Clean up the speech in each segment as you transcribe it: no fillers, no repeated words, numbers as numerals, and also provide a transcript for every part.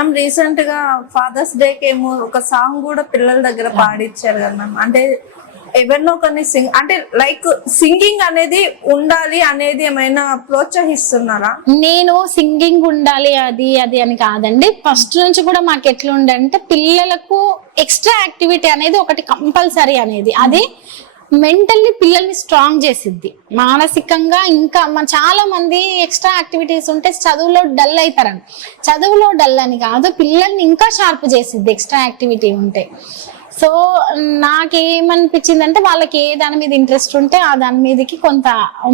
Ma'am recent గా fathers day కేమో ఒక సాంగ్ కూడా పిల్లల దగ్గర పాడిచ్చారు కదా మ్యామ్. అంటే ఎవరినో కొన్ని అంటే లైక్ సింగింగ్ అనేది ఉండాలి అనేది ఏమైనా ప్రోత్సహిస్తున్నారా? నేను సింగింగ్ ఉండాలి అది అది అని కాదండి. ఫస్ట్ నుంచి కూడా మాకు ఎట్లా ఉండంటే పిల్లలకు ఎక్స్ట్రా యాక్టివిటీ అనేది ఒకటి కంపల్సరీ అనేది. అది మెంటల్లీ పిల్లల్ని స్ట్రాంగ్ చేసిద్ది, మానసికంగా. ఇంకా చాలా మంది ఎక్స్ట్రా యాక్టివిటీస్ ఉంటే చదువులో డల్ అవుతారని, చదువులో డల్ అని కాదు, పిల్లల్ని ఇంకా షార్ప్ చేసిద్ది ఎక్స్ట్రా యాక్టివిటీ ఉంటే. సో నాకేమనిపించింది అంటే వాళ్ళకి ఏ దాని మీద ఇంట్రెస్ట్ ఉంటే ఆ దాని మీదకి కొంత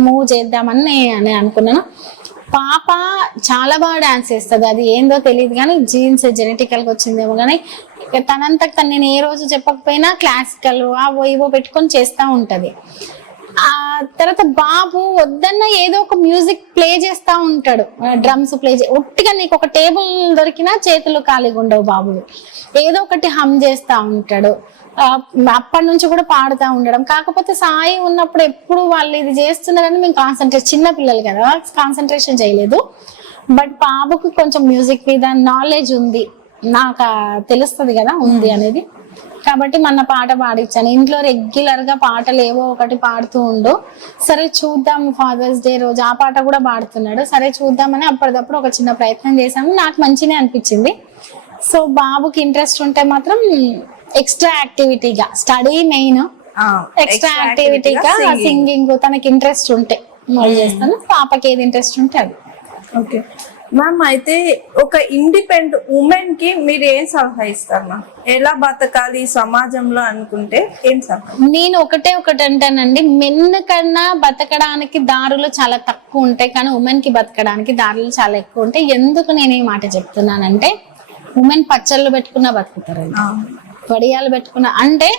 మూవ్ చేద్దామని నేను అనుకున్నాను. పాప చాలా బాగా డాన్స్ చేస్తుంది, అది ఏందో తెలియదు కానీ జీన్స్ జెనెటికల్ గా వచ్చిందేమో. కానీ తనంతకు తను నేను ఏ రోజు చెప్పకపోయినా క్లాసికల్ అవో ఇవో పెట్టుకొని చేస్తూ ఉంటది. ఆ తర్వాత బాబు వద్దన్న ఏదో ఒక మ్యూజిక్ ప్లే చేస్తూ ఉంటాడు, డ్రమ్స్ ప్లే ఒట్టిగా. నీకు ఒక టేబుల్ దొరికినా చేతులు ఖాళీగా ఉండవు, బాబు ఏదో ఒకటి హమ్ చేస్తూ ఉంటాడు. అప్పటి నుంచి కూడా పాడుతూ ఉండడం. కాకపోతే సాయి ఉన్నప్పుడు ఎప్పుడు వాళ్ళు ఇది చేస్తున్నారని మేము చిన్న పిల్లలు కదా కాన్సన్ట్రేషన్ చేయలేదు. బట్ బాబుకి కొంచెం మ్యూజిక్ మీద నాలెడ్జ్ ఉంది, నాకు తెలుస్తుంది కదా ఉంది అనేది. కాబట్టి మొన్న పాట పాడించాను. ఇంట్లో రెగ్యులర్ గా పాటలు ఏవో ఒకటి పాడుతూ ఉండు. సరే చూద్దాం, ఫాదర్స్ డే రోజు ఆ పాట కూడా పాడుతున్నాడు. సరే చూద్దామని అప్పటిదప్పుడు ఒక చిన్న ప్రయత్నం చేశాను, నాకు మంచిగా అనిపించింది. సో బాబుకి ఇంట్రెస్ట్ ఉంటే మాత్రం ఎక్స్ట్రా యాక్టివిటీగా, స్టడీ మెయిన్, ఎక్స్ట్రా యాక్టివిటీగా సింగింగ్ తనకి ఇంట్రెస్ట్ ఉంటే చేస్తాను. పాపకి ఏది ఇంట్రెస్ట్ ఉంటే అది. ఓకే మ్యామ్, అయితే ఒక ఇండిపెండెంట్ ఉమెన్ కి మీరు ఏం సలహా ఇస్తారు మ్యామ్? ఎలా బతకాలి సమాజంలో అనుకుంటే ఏం సలహా? నేను ఒకటే అంటానండి, మెన్ కన్నా బతకడానికి దారులు చాలా తక్కువ ఉంటాయి, కానీ ఉమెన్ కి బతకడానికి దారులు చాలా ఎక్కువ ఉంటాయి. ఎందుకు నేను ఈ మాట చెప్తున్నానంటే, ఉమెన్ పచ్చళ్ళు పెట్టుకున్నా బతుకుతారండి, వడియాలు పెట్టుకున్నా. అంటే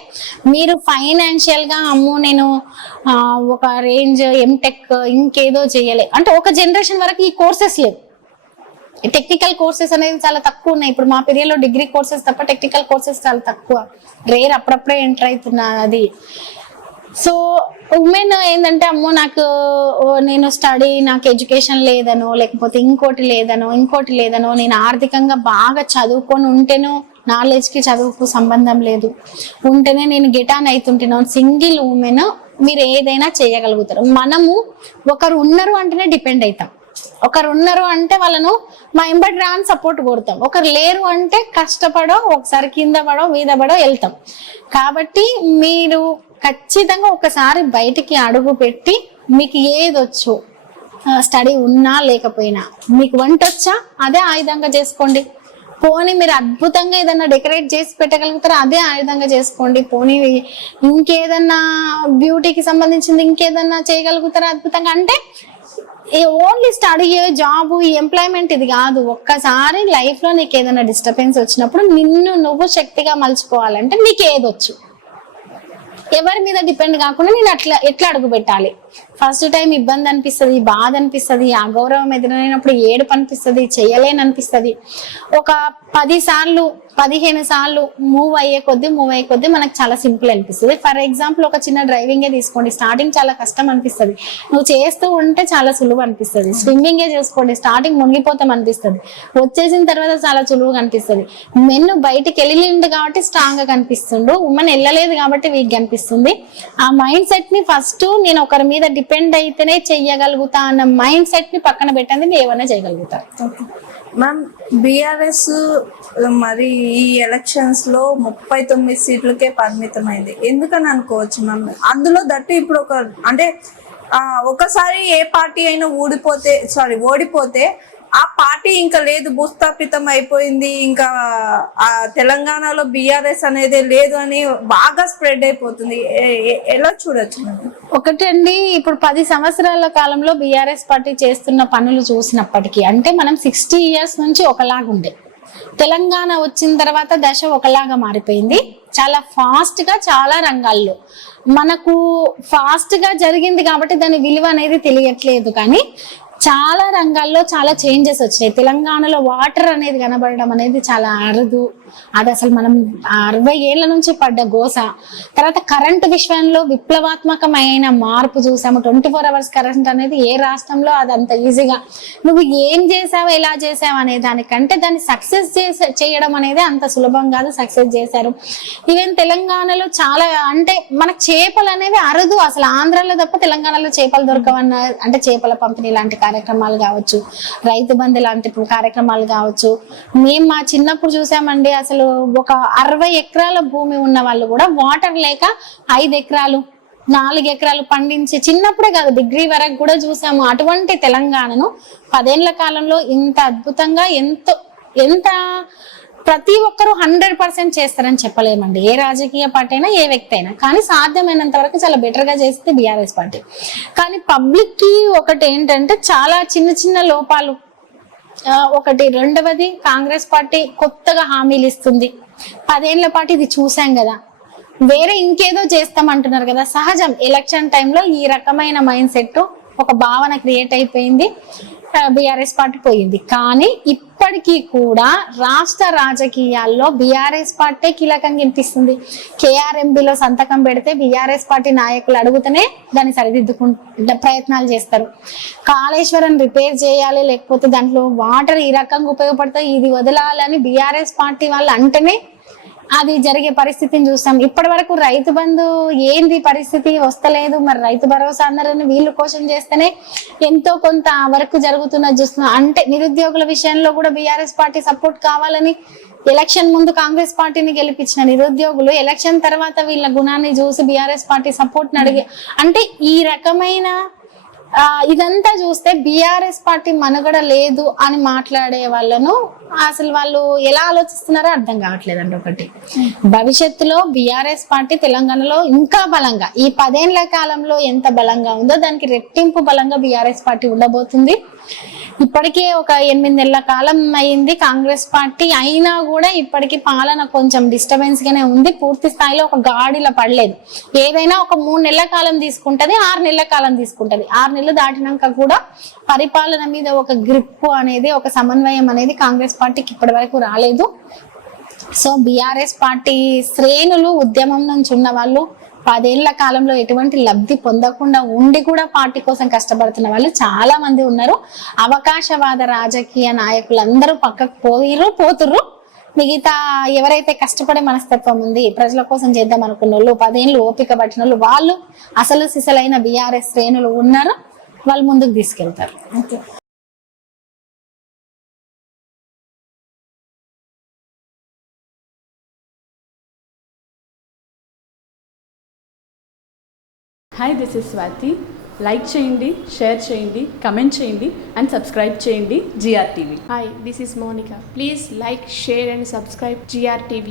మీరు ఫైనాన్షియల్ గా అమ్మో నేను ఒక రేంజ్ ఎంటెక్ ఇంకేదో చెయ్యలే అంటే, ఒక జనరేషన్ వరకు ఈ కోర్సెస్ లేవు. టెక్నికల్ కోర్సెస్ అనేది చాలా తక్కువ ఉన్నాయి. ఇప్పుడు మా పీరియడ్ లో డిగ్రీ కోర్సెస్ తప్ప టెక్నికల్ కోర్సెస్ చాలా తక్కువ, రేర్, అప్పుడప్పుడే ఎంటర్ అవుతున్నా అది. సో ఉమెన్ ఏంటంటే అమ్మో నేను స్టడీ, నాకు ఎడ్యుకేషన్ లేదనో, లేకపోతే ఇంకోటి లేదనో, నేను ఆర్థికంగా బాగా చదువుకొని ఉంటేనో, నాలెడ్జ్ కి చదువుకు సంబంధం లేదు, ఉంటేనే నేను గెటాన్ అవుతుంటేనో. సింగిల్ ఉమెన్ మీరు ఏదైనా చేయగలుగుతారు. మనము ఒకరు ఉన్నారు అంటేనే డిపెండ్ అవుతాం, ఒకరు ఉన్నారు అంటే వాళ్ళను మా ఎంబడి రాని సపోర్ట్ కొడతాం, ఒకరు లేరు అంటే కష్టపడో, ఒకసారి కింద పడో మీద పడో వెళ్తాం. కాబట్టి మీరు ఖచ్చితంగా ఒకసారి బయటికి అడుగు పెట్టి, మీకు ఏదొచ్చు, స్టడీ ఉన్నా లేకపోయినా, మీకు వంట వచ్చా అదే ఆయుధంగా చేసుకోండి. పోనీ మీరు అద్భుతంగా ఏదన్నా డెకరేట్ చేసి పెట్టగలుగుతారో అదే ఆయుధంగా చేసుకోండి. పోనీ ఇంకేదన్నా బ్యూటీకి సంబంధించింది ఇంకేదన్నా చేయగలుగుతారా అద్భుతంగా అంటే, ఓన్లీ స్టడీ, జాబ్, ఎంప్లాయ్మెంట్ ఇది కాదు. ఒక్కసారి లైఫ్ లో నీకు ఏదైనా డిస్టర్బెన్స్ వచ్చినప్పుడు నిన్ను నువ్వు శక్తిగా మలుచుకోవాలంటే నీకు ఏదొచ్చు, ఎవరి మీద డిపెండ్ కాకుండా నేను ఎట్లా అడుగు పెట్టాలి. ఫస్ట్ టైం ఇబ్బంది అనిపిస్తుంది, బాధ అనిపిస్తుంది, అగౌరవం ఎదురైనప్పుడు ఏడుపు అనిపిస్తుంది, చేయలేననిపిస్తుంది. ఒక 10 సార్లు 15 సార్లు మూవ్ అయ్యే కొద్దీ మనకు చాలా సింపుల్ అనిపిస్తుంది. ఫర్ ఎగ్జాంపుల్ ఒక చిన్న డ్రైవింగే తీసుకోండి, స్టార్టింగ్ చాలా కష్టం అనిపిస్తుంది, నువ్వు చేస్తూ ఉంటే చాలా సులువు అనిపిస్తుంది. స్విమ్మింగే చేసుకోండి, స్టార్టింగ్ మునిగిపోతాం అనిపిస్తుంది, వచ్చేసిన తర్వాత చాలా సులువుగా అనిపిస్తుంది. మెన్ను బయటికి వెళ్ళిండు కాబట్టి స్ట్రాంగ్ గా కనిపిస్తుండు, ఉమెన్ వెళ్ళలేదు కాబట్టి వీక్ కనిపిస్తుంది. ఆ మైండ్ సెట్ ని ఫస్ట్ నేను ఒకరి మీద డిపెండ్ అయితేనే చెయ్యగలుగుతా అన్న మైండ్ సెట్ ని పక్కన పెట్టండి, నేను ఏమైనా చేయగలుగుతా. మ్యామ్, బిఆర్ఎస్ మరి ఈ ఎలక్షన్స్ లో 39 సీట్లకే పరిమితమైంది, ఎందుకని అనుకోవచ్చు మ్యామ్? అందులో దట్టు ఇప్పుడు ఒకసారి ఏ పార్టీ అయినా ఓడిపోతే ఆ పార్టీ ఇంకా లేదు, భూస్థాపితం అయిపోయింది, ఇంకా ఆ తెలంగాణలో బిఆర్ఎస్ అనేది లేదు అని బాగా స్ప్రెడ్ అయిపోతుంది. ఎలా చూడొచ్చు? ఒకటండి, ఇప్పుడు 10 సంవత్సరాల కాలంలో బిఆర్ఎస్ పార్టీ చేస్తున్న పనులు చూసినప్పటికీ, అంటే మనం 60 years నుంచి ఒకలాగుండే, తెలంగాణ వచ్చిన తర్వాత దశ ఒకలాగా మారిపోయింది. చాలా ఫాస్ట్ గా చాలా రంగాల్లో మనకు ఫాస్ట్ గా జరిగింది కాబట్టి దాని విలువ అనేది తెలియట్లేదు. కానీ చాలా రంగాల్లో చాలా చేంజెస్ వచ్చినాయి. తెలంగాణలో వాటర్ అనేది కనబడడం అనేది చాలా అరుదు. అది అసలు మనం 60 ఏళ్ల నుంచి పడ్డ గోస. తర్వాత కరెంటు విషయంలో విప్లవాత్మకమైన మార్పు చూసాము. 24 hours కరెంట్ అనేది ఏ రాష్ట్రంలో అది అంత ఈజీగా నువ్వు ఏం చేసావు ఎలా చేసావు అనే దానికంటే దాన్ని సక్సెస్ చేయడం అనేది అంత సులభం కాదు. సక్సెస్ చేశారు. ఈవెన్ తెలంగాణలో చాలా అంటే మనకు చేపలు అనేవి అరుదు, అసలు ఆంధ్రాలో తప్ప తెలంగాణలో చేపలు దొరకవన్న, అంటే చేపల పంపిణీ లాంటి కార్యక్రమాలు కావచ్చు, రైతు బంధు లాంటి కార్యక్రమాలు కావచ్చు. మేము మా చిన్నప్పుడు చూసామండి, అసలు ఒక 60 ఎకరాల భూమి ఉన్న వాళ్ళు కూడా వాటర్ లేక 5 ఎకరాలు 4 ఎకరాలు పండించి, చిన్నప్పుడే కాదు డిగ్రీ వరకు కూడా చూసాము. అటువంటి తెలంగాణను 10 ఏళ్ల కాలంలో ఇంత అద్భుతంగా ఎంత ప్రతి ఒక్కరూ 100% చేస్తారని చెప్పలేమండి. ఏ రాజకీయ పార్టీ అయినా ఏ వ్యక్తి అయినా, కానీ సాధ్యమైనంత వరకు చాలా బెటర్ గా చేస్తే బీఆర్ఎస్ పార్టీ. కానీ పబ్లిక్ కి ఒకటి ఏంటంటే చాలా చిన్న లోపాలు. ఒకటి, రెండవది కాంగ్రెస్ పార్టీ కొత్తగా హామీలు ఇస్తుంది. 10 ఏళ్ల పాటు ఇది చూసాం కదా, వేరే ఇంకేదో చేస్తామంటున్నారు కదా. సహజం, ఎలక్షన్ టైంలో ఈ రకమైన మైండ్ సెట్ ఒక భావన క్రియేట్ అయిపోయింది. బీఆర్ఎస్ పార్టీ పోయింది. కానీ ఇప్పటికీ కూడా రాష్ట్ర రాజకీయాల్లో బీఆర్ఎస్ పార్టీ కీలకంగా వినిపిస్తుంది. కేఆర్ఎంబిలో సంతకం పెడితే బీఆర్ఎస్ పార్టీ నాయకులు అడుగుతూనే దాన్ని సరిదిద్దుకుంటే ప్రయత్నాలు చేస్తారు. కాళేశ్వరం రిపేర్ చేయాలి, లేకపోతే దాంట్లో వాటర్ ఈ రకంగా ఉపయోగపడతాయి, ఇది వదలాలని బీఆర్ఎస్ పార్టీ వాళ్ళు అంటేనే అది జరిగే పరిస్థితిని చూస్తాం. ఇప్పటి వరకు రైతు బంధు ఏంది పరిస్థితి వస్తలేదు. మరి రైతు భరోసా అన్నారని వీళ్ళు క్వశ్చన్ చేస్తేనే ఎంతో కొంత వరకు జరుగుతున్నది చూస్తున్నాం. అంటే నిరుద్యోగుల విషయంలో కూడా బీఆర్ఎస్ పార్టీ సపోర్ట్ కావాలని ఎలక్షన్ ముందు కాంగ్రెస్ పార్టీని గెలిపించిన నిరుద్యోగులు ఎలక్షన్ తర్వాత వీళ్ళ గుణాన్ని చూసి బీఆర్ఎస్ పార్టీ సపోర్ట్ అడిగి, అంటే ఈ రకమైన ఇదంతా చూస్తే బీఆర్ఎస్ పార్టీ మనుగడ లేదు అని మాట్లాడే వాళ్ళను అసలు వాళ్ళు ఎలా ఆలోచిస్తున్నారో అర్థం కావట్లేదండి. ఒకటి, భవిష్యత్తులో బీఆర్ఎస్ పార్టీ తెలంగాణలో ఇంకా బలంగా, ఈ 10 ఏళ్ల కాలంలో ఎంత బలంగా ఉందో దానికి రెట్టింపు బలంగా బీఆర్ఎస్ పార్టీ ఉండబోతుంది. ఇప్పటికే ఒక 8 నెలల కాలం అయింది కాంగ్రెస్ పార్టీ, అయినా కూడా ఇప్పటికీ పాలన కొంచెం డిస్టర్బెన్స్ గానే ఉంది. పూర్తి స్థాయిలో ఒక గాడిలో పడలేదు. ఏదైనా ఒక 3 నెలల కాలం తీసుకుంటది, 6 నెలల కాలం తీసుకుంటది. 6 నెలలు దాటినాక కూడా పరిపాలన మీద ఒక గ్రిప్ అనేది, ఒక సమన్వయం అనేది కాంగ్రెస్ పార్టీకి ఇప్పటి వరకు రాలేదు. సో బీఆర్ఎస్ పార్టీ శ్రేణులు, ఉద్యమం నుంచి ఉన్న వాళ్ళు 10 ఏళ్ల కాలంలో ఎటువంటి లబ్ధి పొందకుండా ఉండి కూడా పార్టీ కోసం కష్టపడుతున్న వాళ్ళు చాలా మంది ఉన్నారు. అవకాశవాద రాజకీయ నాయకులందరూ పక్కకు పోతుర్రు. మిగతా ఎవరైతే కష్టపడే మనస్తత్వం ఉంది, ప్రజల కోసం చేద్దాం అనుకున్న వాళ్ళు, 10 ఏళ్ళు ఓపిక పట్టిన వాళ్ళు, అసలు సిసలైన బీఆర్ఎస్ శ్రేణులు ఉన్నారు, వాళ్ళు ముందుకు తీసుకెళ్తారు. Okay. Hi, this is Swathi. Like చేయండి, షేర్ చేయండి, కమెంట్ చేయండి అండ్ సబ్స్క్రైబ్ చేయండి GR TV. Hi, this is Monica. Please like, share and subscribe GR TV.